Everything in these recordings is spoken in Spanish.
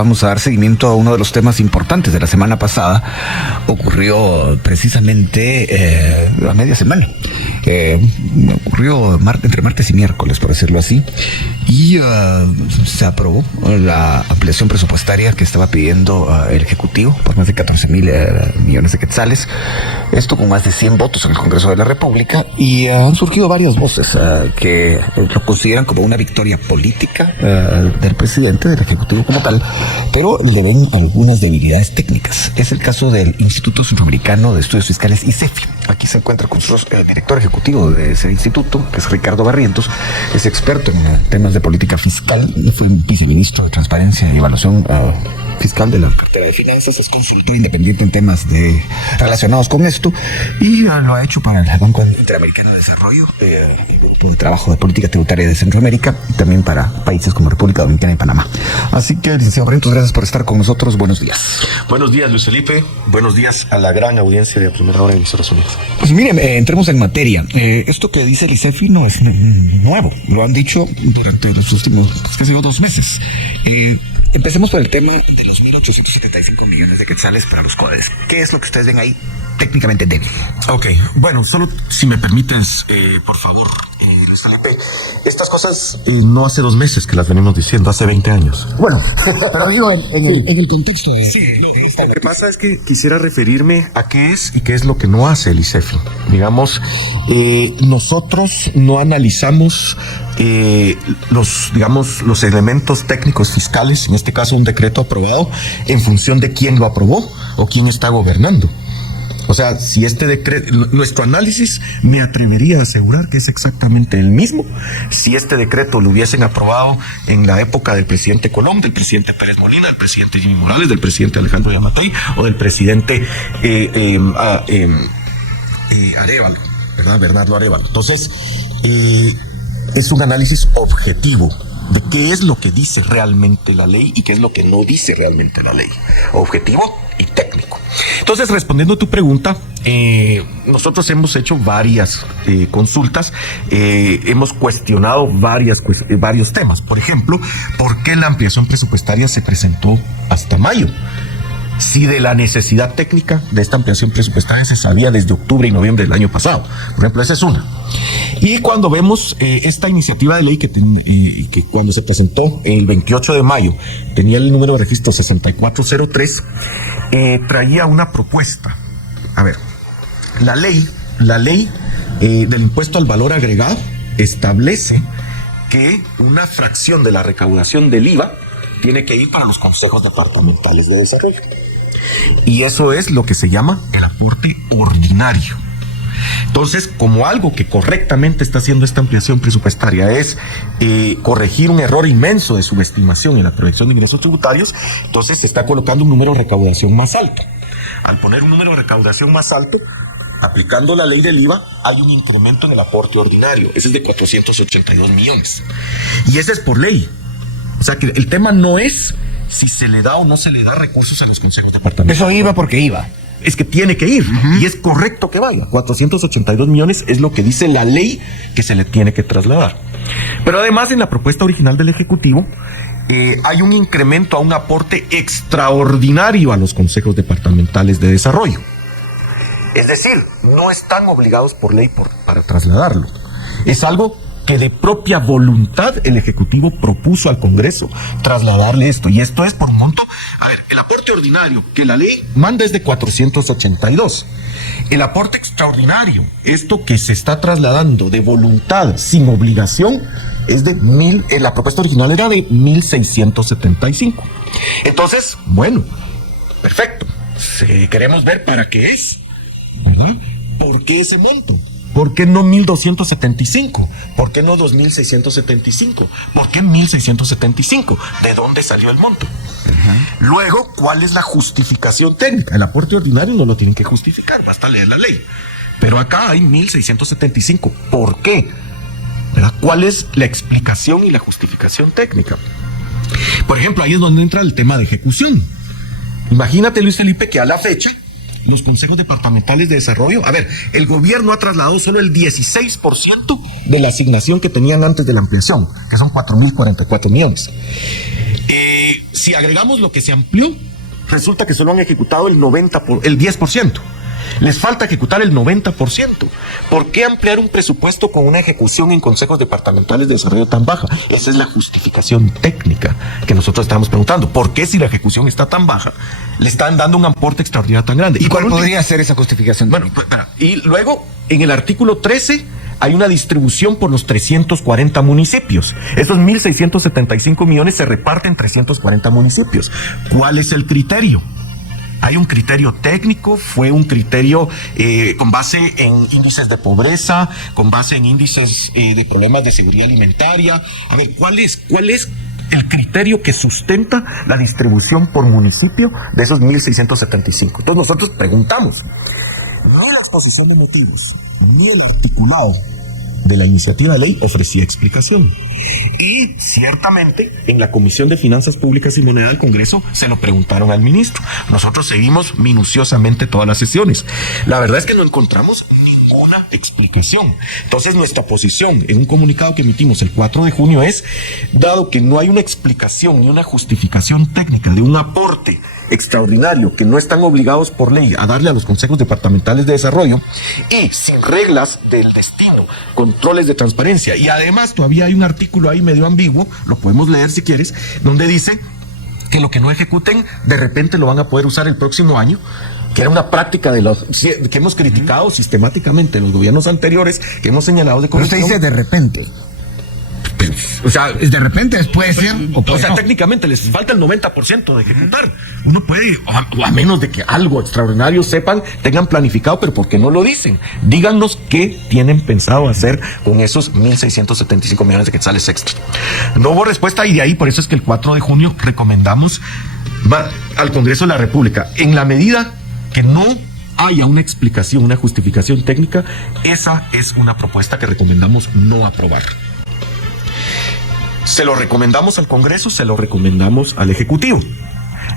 vamos a dar seguimiento a uno de los temas importantes de la semana pasada. Ocurrió precisamente a media semana. Ocurrió entre martes y miércoles, por decirlo así. Y se aprobó la ampliación presupuestaria que estaba pidiendo el Ejecutivo por más de 14,000 millones de quetzales. Esto con más de 100 votos en el Congreso de la República. Y han surgido varias voces que lo consideran como una victoria política del presidente, del Ejecutivo como tal, pero le ven algunas debilidades técnicas. Es el caso del Instituto Centroamericano de Estudios Fiscales, ICEFI. Aquí se encuentra con nosotros el director ejecutivo de ese instituto, que es Ricardo Barrientos. Es experto en temas de política fiscal, fue viceministro de Transparencia y Evaluación Fiscal de la Cartera de Finanzas, es consultor independiente en temas relacionados con esto y lo ha hecho para el Banco Interamericano de Desarrollo, el Grupo de Trabajo de Política Tributaria de Centroamérica y también para países como República Dominicana y Panamá. Así que, licenciado Barrientos, gracias por estar con nosotros. Buenos días. Buenos días, Luis Felipe. Buenos días a la gran audiencia de Primera Hora de Emisoras Unidas. Pues miren, entremos en materia. Esto que dice el ICEFI no es nuevo. Lo han dicho durante los últimos, casi 2 meses. Empecemos por el tema de los 1.875 millones de quetzales para los CODES. ¿Qué es lo que ustedes ven ahí técnicamente débil? Ok, bueno, solo si me permites, por favor, Luis Felipe, estas cosas no hace 2 meses que las venimos diciendo, hace 20 años. Bueno, pero digo en el contexto de... Sí, lo que pasa es que quisiera referirme a qué es y qué es lo que no hace el ICEFI. Digamos, nosotros no analizamos los elementos técnicos fiscales, en este caso un decreto aprobado, en función de quién lo aprobó o quién está gobernando. O sea, si este decreto, nuestro análisis, me atrevería a asegurar que es exactamente el mismo si este decreto lo hubiesen aprobado en la época del presidente Colón, del presidente Pérez Molina, del presidente Jimmy Morales, del presidente Alejandro Yamatei o del presidente Arévalo, ¿verdad? Bernardo Arévalo. Entonces, es un análisis objetivo de qué es lo que dice realmente la ley y qué es lo que no dice realmente la ley. Objetivo y técnico. Entonces, respondiendo a tu pregunta, nosotros hemos hecho varias consultas, hemos cuestionado varios temas. Por ejemplo, ¿por qué la ampliación presupuestaria se presentó hasta mayo? Si de la necesidad técnica de esta ampliación presupuestaria se sabía desde octubre y noviembre del año pasado. Por ejemplo, esa es una. Y cuando vemos esta iniciativa de ley que cuando se presentó el 28 de mayo tenía el número de registro 6403, traía una propuesta. A ver, la ley del impuesto al valor agregado establece que una fracción de la recaudación del IVA tiene que ir para los consejos departamentales de desarrollo. Y eso es lo que se llama el aporte ordinario. Entonces, como algo que correctamente está haciendo esta ampliación presupuestaria es corregir un error inmenso de subestimación en la proyección de ingresos tributarios, entonces se está colocando un número de recaudación más alto. Al poner un número de recaudación más alto, aplicando la ley del IVA, hay un incremento en el aporte ordinario. Ese es de 482 millones. Y ese es por ley. O sea que el tema no es si se le da o no se le da recursos a los consejos departamentales. Eso iba porque iba. Es que tiene que ir, y es correcto que vaya. 482 millones es lo que dice la ley que se le tiene que trasladar. Pero además, en la propuesta original del Ejecutivo, hay un incremento a un aporte extraordinario a los consejos departamentales de desarrollo. Es decir, no están obligados por ley para trasladarlo. Es algo que de propia voluntad el Ejecutivo propuso al Congreso trasladarle esto. Y esto es por un monto. A ver, el aporte ordinario que la ley manda es de 482. El aporte extraordinario, esto que se está trasladando de voluntad sin obligación, es de 1,000. La propuesta original era de 1,675. Entonces, bueno, perfecto. Queremos ver para qué es, ¿verdad? ¿Por qué ese monto? ¿Por qué no 1,275? ¿Por qué no 2,675? ¿Por qué 1,675? ¿De dónde salió el monto? Luego, ¿cuál es la justificación técnica? El aporte ordinario no lo tienen que justificar, basta leer la ley. Pero acá hay 1,675. ¿Por qué? ¿Verdad? ¿Cuál es la explicación y la justificación técnica? Por ejemplo, ahí es donde entra el tema de ejecución. Imagínate, Luis Felipe, que a la fecha los consejos departamentales de desarrollo, a ver, el gobierno ha trasladado solo el 16% de la asignación que tenían antes de la ampliación, que son 4,044 millones. si agregamos lo que se amplió, resulta que solo han ejecutado el 10%. Les falta ejecutar el 90%. ¿Por qué ampliar un presupuesto con una ejecución en consejos departamentales de desarrollo tan baja? Esa es la justificación técnica que nosotros estamos preguntando. ¿Por qué, si la ejecución está tan baja, le están dando un aporte extraordinario tan grande? ¿Y cuál podría ser esa justificación? Bueno, y luego, en el artículo 13, hay una distribución por los 340 municipios. Esos 1.675 millones se reparten en 340 municipios. ¿Cuál es el criterio? Hay un criterio técnico, fue un criterio con base en índices de pobreza, con base en índices de problemas de seguridad alimentaria. A ver, ¿cuál es el criterio que sustenta la distribución por municipio de esos 1.675? Entonces nosotros preguntamos, ni la exposición de motivos, ni el articulado de la iniciativa de ley ofrecía explicación. Y ciertamente en la Comisión de Finanzas Públicas y Moneda del Congreso se lo preguntaron al ministro. Nosotros seguimos minuciosamente todas las sesiones. La verdad es que no encontramos ninguna explicación. Entonces nuestra posición en un comunicado que emitimos el 4 de junio es, dado que no hay una explicación ni una justificación técnica de un aporte extraordinario que no están obligados por ley a darle a los consejos departamentales de desarrollo, y sin reglas del destino, controles de transparencia, y además todavía hay un artículo ahí medio ambiguo, lo podemos leer si quieres, donde dice que lo que no ejecuten de repente lo van a poder usar el próximo año, que era una práctica que hemos criticado sistemáticamente en los gobiernos anteriores, que hemos señalado de corrupción. Pero usted dice de repente. O sea, de repente puede ser. O sea, técnicamente les falta el 90% de ejecutar. Uno puede, o a menos de que algo extraordinario sepan, tengan planificado, pero ¿por qué no lo dicen? Díganos qué tienen pensado hacer con esos 1.675 millones de quetzales extra. No hubo respuesta, y de ahí por eso es que el 4 de junio recomendamos al Congreso de la República, en la medida que no haya una explicación, una justificación técnica, esa es una propuesta que recomendamos no aprobar. Se lo recomendamos al Congreso, se lo recomendamos al Ejecutivo.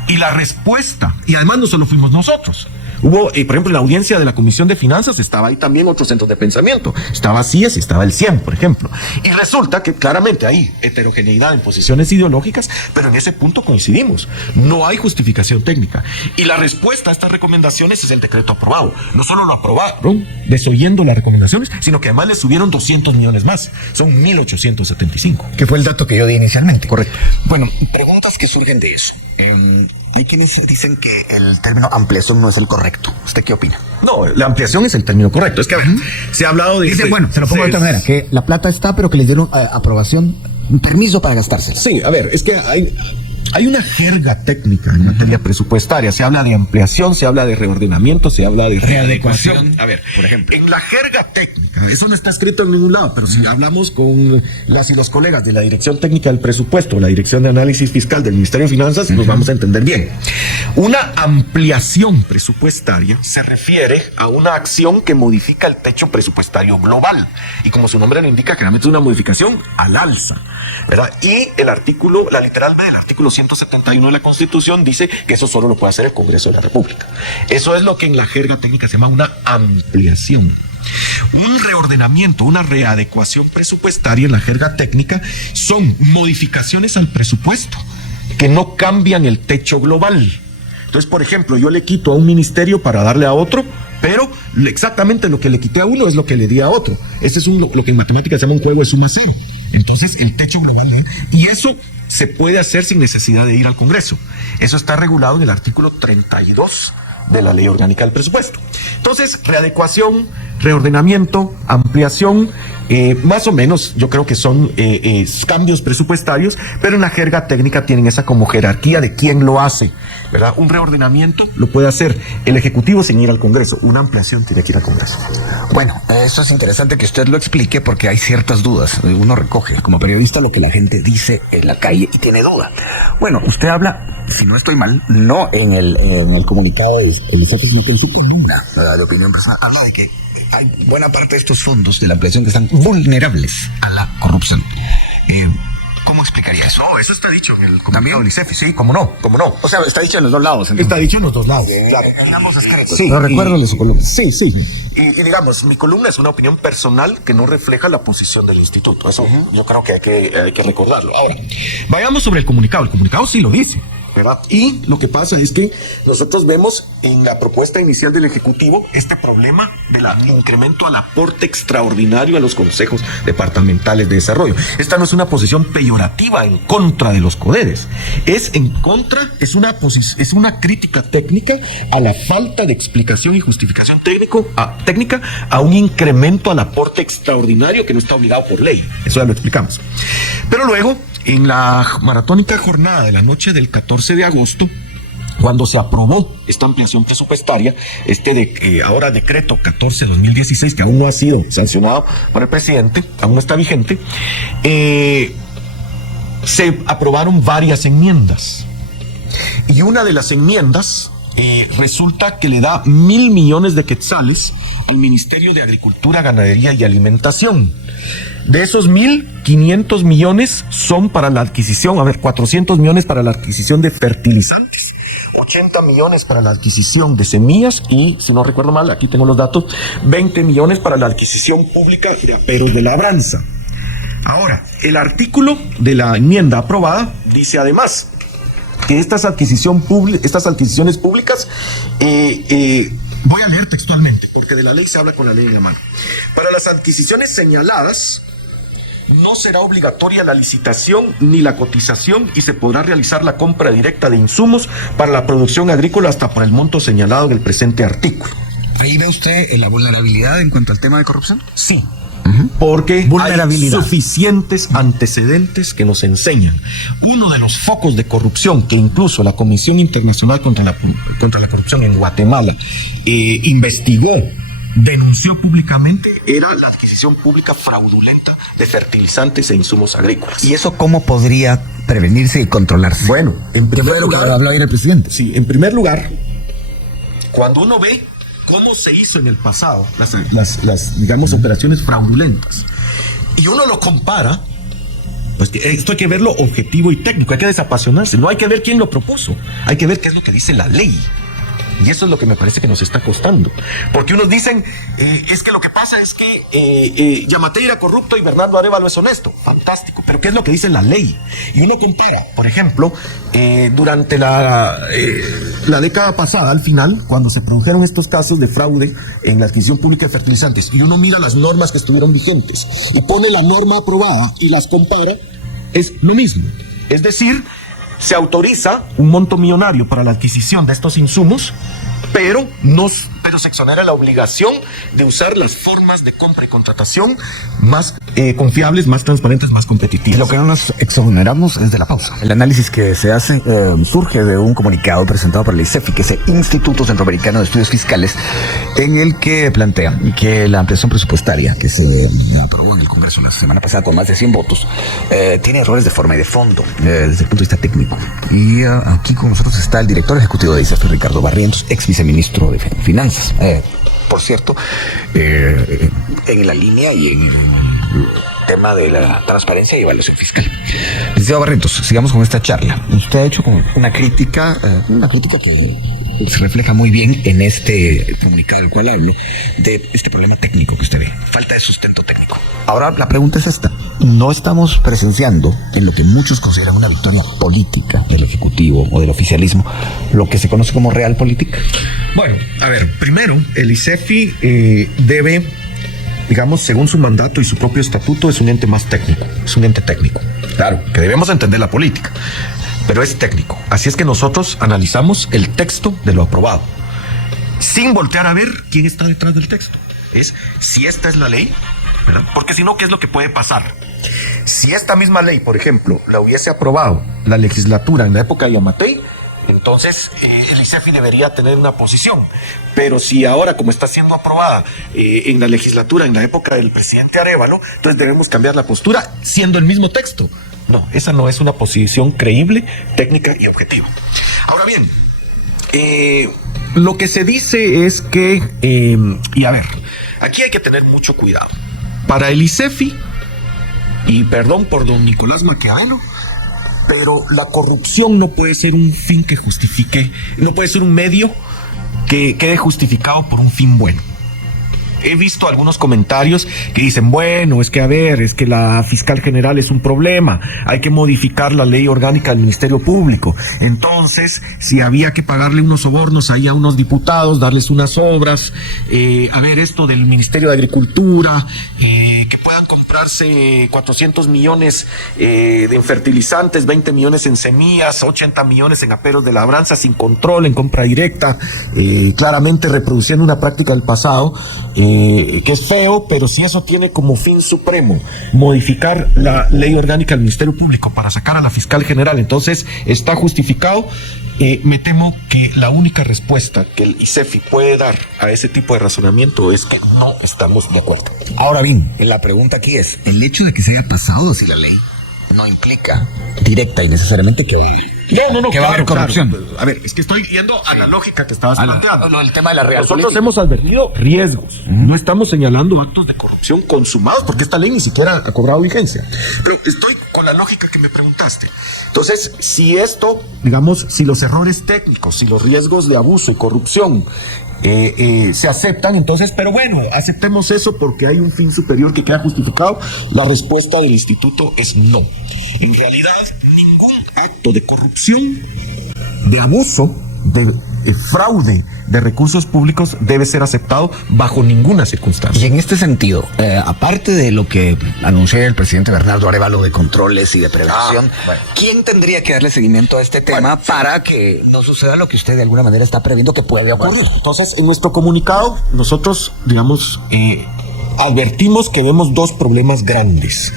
Y la respuesta, y además no solo fuimos nosotros, hubo, por ejemplo, en la audiencia de la Comisión de Finanzas estaba ahí también otros centros de pensamiento, estaba CIES, estaba el CIEM, por ejemplo, y resulta que claramente hay heterogeneidad en posiciones ideológicas, pero en ese punto coincidimos, no hay justificación técnica, y la respuesta a estas recomendaciones es el decreto aprobado. No solo lo aprobaron desoyendo las recomendaciones, sino que además le subieron 200 millones más, son 1.875. Que fue el dato que yo di inicialmente. Correcto. Bueno, preguntas que surgen de eso. Hay quienes dicen que el término ampliación no es el correcto. ¿Usted qué opina? No, la ampliación es el término correcto. Es que, a ver, se ha hablado de... Dice, bueno, se lo pongo de otra manera, que la plata está, pero que les dieron aprobación, un permiso para gastársela. Sí, a ver, es que hay una jerga técnica en materia presupuestaria. Se habla de ampliación, se habla de reordenamiento, se habla de readecuación. A ver, por ejemplo, en la jerga técnica, eso no está escrito en ningún lado, pero si hablamos con las y los colegas de la Dirección Técnica del Presupuesto, la Dirección de Análisis Fiscal del Ministerio de Finanzas, nos vamos a entender bien. Una ampliación presupuestaria se refiere a una acción que modifica el techo presupuestario global. Y como su nombre lo indica, generalmente es una modificación al alza, ¿verdad? Y la literal B del artículo 171 de la Constitución dice que eso solo lo puede hacer el Congreso de la República. Eso es lo que en la jerga técnica se llama una ampliación. Un reordenamiento, una readecuación presupuestaria en la jerga técnica son modificaciones al presupuesto que no cambian el techo global. Entonces, por ejemplo, yo le quito a un ministerio para darle a otro, pero exactamente lo que le quité a uno es lo que le di a otro. Este es lo que en matemáticas se llama un juego de suma cero. Entonces, el techo global, y eso se puede hacer sin necesidad de ir al Congreso. Eso está regulado en el artículo 32 de la Ley Orgánica del Presupuesto. Entonces, readecuación, reordenamiento, ampliación, más o menos yo creo que son cambios presupuestarios, pero en la jerga técnica tienen esa como jerarquía de quién lo hace, ¿verdad? Un reordenamiento lo puede hacer el Ejecutivo sin ir al Congreso, una ampliación tiene que ir al Congreso. Bueno, eso es interesante que usted lo explique porque hay ciertas dudas. Uno recoge como periodista lo que la gente dice en la calle y tiene duda. Bueno, usted habla, si no estoy mal, no en el comunicado del ICEFI, sino que en su columna de opinión personal habla de que hay buena parte de estos fondos de la ampliación que están vulnerables a la corrupción. ¿Cómo explicaría eso? No, eso está dicho en el comunicado del ICEFI, sí, cómo no. O sea, está dicho en los dos lados. Entonces. Está dicho en los dos lados. Claro. En ambos aspectos. Sí, lo recuerdo de su columna. Sí. Y digamos, mi columna es una opinión personal que no refleja la posición del instituto. Eso yo creo que hay que recordarlo. Ahora, vayamos sobre el comunicado. El comunicado sí lo dice. ¿verdad? Y lo que pasa es que nosotros vemos en la propuesta inicial del Ejecutivo este problema del incremento al aporte extraordinario a los consejos departamentales de desarrollo. Esta no es una posición peyorativa en contra de los CODEDES, es una crítica técnica a la falta de explicación y justificación técnica a un incremento al aporte extraordinario que no está obligado por ley. Eso ya lo explicamos. Pero luego, en la maratónica jornada de la noche del 14 de agosto, cuando se aprobó esta ampliación presupuestaria, ahora decreto 14-2016, que aún no ha sido sancionado por el presidente, aún no está vigente, se aprobaron varias enmiendas. Y una de las enmiendas resulta que le da 1,000 millones de quetzales al Ministerio de Agricultura, Ganadería y Alimentación. De esos 1,500 millones son para la adquisición, 400 millones para la adquisición de fertilizantes, 80 millones para la adquisición de semillas y, si no recuerdo mal, aquí tengo los datos, 20 millones para la adquisición pública de aperos de labranza. Ahora, el artículo de la enmienda aprobada dice además que estas adquisiciones públicas, voy a leer textualmente, porque de la ley se habla con la ley en la mano. Para las adquisiciones señaladas, no será obligatoria la licitación ni la cotización y se podrá realizar la compra directa de insumos para la producción agrícola hasta por el monto señalado en el presente artículo. ¿Ahí ve usted la vulnerabilidad en cuanto al tema de corrupción? Sí. Porque hay suficientes antecedentes que nos enseñan. Uno de los focos de corrupción que incluso la Comisión Internacional contra la Corrupción en Guatemala investigó, denunció públicamente, era la adquisición pública fraudulenta de fertilizantes e insumos agrícolas. ¿Y eso cómo podría prevenirse y controlarse? Bueno, en primer lugar, habló ayer el presidente. Sí, en primer lugar, cuando uno ve cómo se hizo en el pasado las digamos, operaciones fraudulentas, y uno lo compara, pues esto hay que verlo objetivo y técnico, hay que desapasionarse, no hay que ver quién lo propuso, hay que ver qué es lo que dice la ley. Y eso es lo que me parece que nos está costando. Porque unos dicen, es que lo que pasa es que Yamatei era corrupto y Bernardo Arévalo es honesto. Fantástico. Pero ¿qué es lo que dice la ley? Y uno compara, por ejemplo, durante la década pasada, al final, cuando se produjeron estos casos de fraude en la adquisición pública de fertilizantes, y uno mira las normas que estuvieron vigentes y pone la norma aprobada y las compara, es lo mismo. Es decir, se autoriza un monto millonario para la adquisición de estos insumos, pero se exonera la obligación de usar las formas de compra y contratación más confiables, más transparentes, más competitivas. Y lo que no nos exoneramos es de la pausa. El análisis que se hace surge de un comunicado presentado por el ICEFI, que es el Instituto Centroamericano de Estudios Fiscales, en el que plantea que la ampliación presupuestaria que se aprobó en el Congreso la semana pasada con más de 100 votos tiene errores de forma y de fondo desde el punto de vista técnico. Y aquí con nosotros está el director ejecutivo de ICEFI, Ricardo Barrientos, ex viceministro de Finanzas. Por cierto, en la línea y en el tema de la transparencia y evaluación fiscal. Licenciado Barrientos, sigamos con esta charla. Usted ha hecho una crítica que se refleja muy bien en este comunicado del cual hablo, de este problema técnico que usted ve, falta de sustento técnico. Ahora la pregunta es esta: ¿no estamos presenciando en lo que muchos consideran una victoria política del Ejecutivo o del oficialismo, lo que se conoce como realpolitik? Bueno, a ver, primero, el ICEFI debe, digamos, según su mandato y su propio estatuto, es un ente más técnico, es un ente técnico. Claro, que debemos entender la política, pero es técnico. Así es que nosotros analizamos el texto de lo aprobado, sin voltear a ver quién está detrás del texto. Es si esta es la ley, ¿verdad? Porque si no, ¿qué es lo que puede pasar? Si esta misma ley, por ejemplo, la hubiese aprobado la legislatura en la época de Yamatei, entonces el ICEFI debería tener una posición. Pero si ahora, como está siendo aprobada en la legislatura en la época del presidente Arévalo, entonces debemos cambiar la postura siendo el mismo texto. No, esa no es una posición creíble, técnica y objetiva. Ahora bien, lo que se dice es que, y a ver, aquí hay que tener mucho cuidado. Para el ICEFI, y perdón por don Nicolás Maquiavelo, pero la corrupción no puede ser un fin que justifique, no puede ser un medio que quede justificado por un fin bueno. he visto algunos comentarios que dicen, bueno, es que a ver, es que la fiscal general es un problema, hay que modificar la ley orgánica del Ministerio Público. Entonces, si había que pagarle unos sobornos ahí a unos diputados, darles unas obras, a ver, esto del Ministerio de Agricultura, que puedan comprarse 400 millones de fertilizantes, 20 millones en semillas, 80 millones en aperos de labranza sin control, en compra directa, claramente reproduciendo una práctica del pasado, que es feo, pero si eso tiene como fin supremo modificar la ley orgánica del Ministerio Público para sacar a la fiscal general, entonces está justificado. Me temo que la única respuesta que el ICEFI puede dar a ese tipo de razonamiento es que no estamos de acuerdo. Ahora bien, la pregunta aquí es, el hecho de que se haya pasado así la ley no implica directa y necesariamente que va a haber corrupción. Claro. A ver, es que estoy yendo a la lógica que estabas planteando. El tema de la real Nosotros política. hemos advertido riesgos. No estamos señalando actos de corrupción consumados, porque esta ley ni siquiera ha cobrado vigencia. Pero estoy con la lógica que me preguntaste. Entonces, si esto, digamos, si los errores técnicos, si los riesgos de abuso y corrupción se aceptan, entonces, pero bueno, aceptemos eso porque hay un fin superior que queda justificado. La respuesta del instituto es no. En realidad, ningún acto de corrupción, de abuso, de fraude de recursos públicos debe ser aceptado bajo ninguna circunstancia. Y en este sentido, aparte de lo que anunció el presidente Bernardo Arévalo de controles y de prevención, ¿quién tendría que darle seguimiento a este tema para que no suceda lo que usted de alguna manera está previendo que puede ocurrir? Entonces, en nuestro comunicado, nosotros, digamos, advertimos que vemos dos problemas grandes.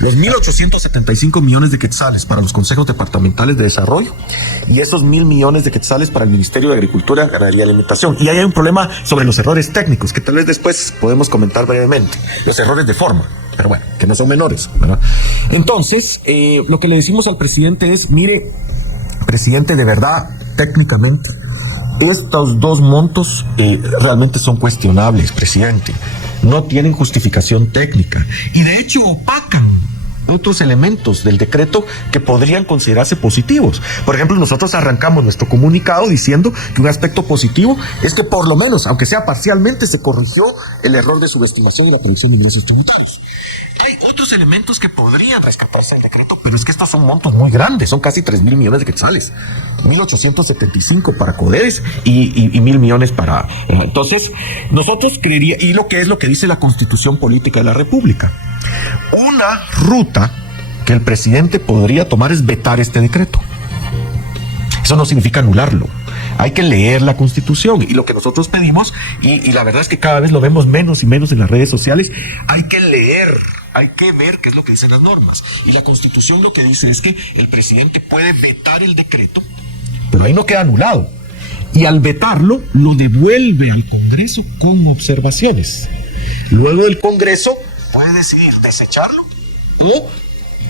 Los 1.875 millones de quetzales para los consejos departamentales de desarrollo y esos 1.000 millones de quetzales para el Ministerio de Agricultura, Ganadería y Alimentación. Y ahí hay un problema sobre los errores técnicos que tal vez después podemos comentar brevemente. Los errores de forma, pero bueno, que no son menores, ¿verdad? Entonces, lo que le decimos al presidente es, mire, presidente, de verdad, técnicamente, estos dos montos realmente son cuestionables, presidente. No tienen justificación técnica y de hecho opacan otros elementos del decreto que podrían considerarse positivos. Por ejemplo, nosotros arrancamos nuestro comunicado diciendo que un aspecto positivo es que por lo menos, aunque sea parcialmente, se corrigió el error de subestimación y la corrección de ingresos tributarios. Hay otros elementos que podrían rescatarse del decreto, pero es que estos son montos muy grandes, son casi 3.000 millones de quetzales, 1.875 para CODES y 1.000 millones para... Entonces, nosotros creería, y lo que es lo que dice la Constitución Política de la República, una ruta que el presidente podría tomar es vetar este decreto. Eso no significa anularlo. Hay que leer la Constitución y lo que nosotros pedimos, y la verdad es que cada vez lo vemos menos y menos en las redes sociales, hay que leer, hay que ver qué es lo que dicen las normas. Y la Constitución lo que dice es que el presidente puede vetar el decreto, pero ahí no queda anulado. Y al vetarlo, lo devuelve al Congreso con observaciones. Luego el Congreso puede decidir desecharlo o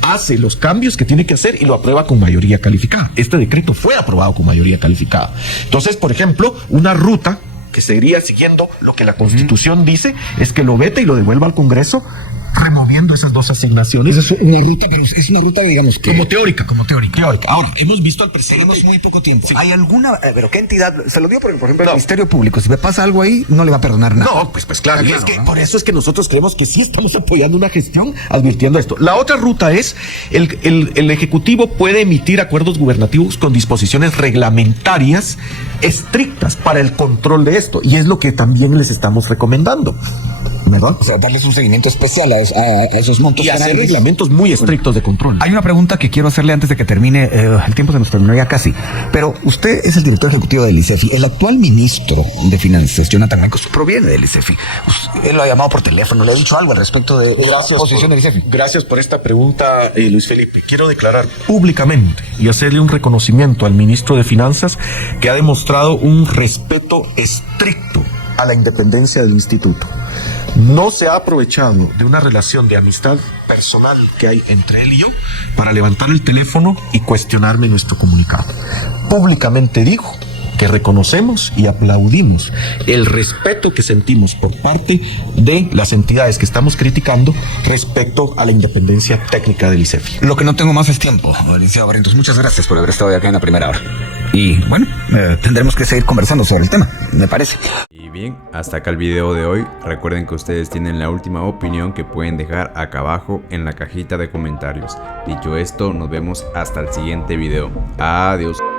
hace los cambios que tiene que hacer y lo aprueba con mayoría calificada. Este decreto fue aprobado con mayoría calificada. Entonces, por ejemplo, una ruta que sería siguiendo lo que la Constitución dice es que lo vete y lo devuelva al Congreso, removiendo esas dos asignaciones. Es una ruta, pero es una ruta, digamos, que... Como teórica. Ahora, hemos visto al presidente... Tenemos muy poco tiempo. Sí. ¿Hay alguna, pero qué entidad? Se lo digo porque, por ejemplo, el Ministerio Público, si me pasa algo ahí, no le va a perdonar nada. No, pues claro. Y es que ¿no? por eso es que nosotros creemos que sí estamos apoyando una gestión advirtiendo esto. La otra ruta es el Ejecutivo puede emitir acuerdos gubernativos con disposiciones reglamentarias estrictas para el control de esto. Y es lo que también les estamos recomendando. ¿Verdad? O sea, darles un seguimiento especial a esos montos. Y hacer reglamentos muy estrictos de control. Hay una pregunta que quiero hacerle antes de que termine. El tiempo se nos terminó ya casi. Pero usted es el director ejecutivo del ICEFI. El actual ministro de Finanzas, Jonathan Mancos, proviene del ICEFI. Él lo ha llamado por teléfono, le ha dicho algo al respecto de la posición del ICEFI. Gracias por esta pregunta, Luis Felipe. Quiero declarar públicamente y hacerle un reconocimiento al ministro de Finanzas que ha demostrado un respeto estricto a la independencia del instituto. No se ha aprovechado de una relación de amistad personal que hay entre él y yo para levantar el teléfono y cuestionarme nuestro comunicado. Públicamente digo que reconocemos y aplaudimos el respeto que sentimos por parte de las entidades que estamos criticando respecto a la independencia técnica del ICEFI. Lo que no tengo más es tiempo, licenciado Barrientos. Muchas gracias por haber estado acá en la primera hora. Y bueno, tendremos que seguir conversando sobre el tema, me parece. bien, hasta acá el video de hoy. Recuerden que ustedes tienen la última opinión que pueden dejar acá abajo en la cajita de comentarios. Dicho esto, nos vemos hasta el siguiente video. Adiós.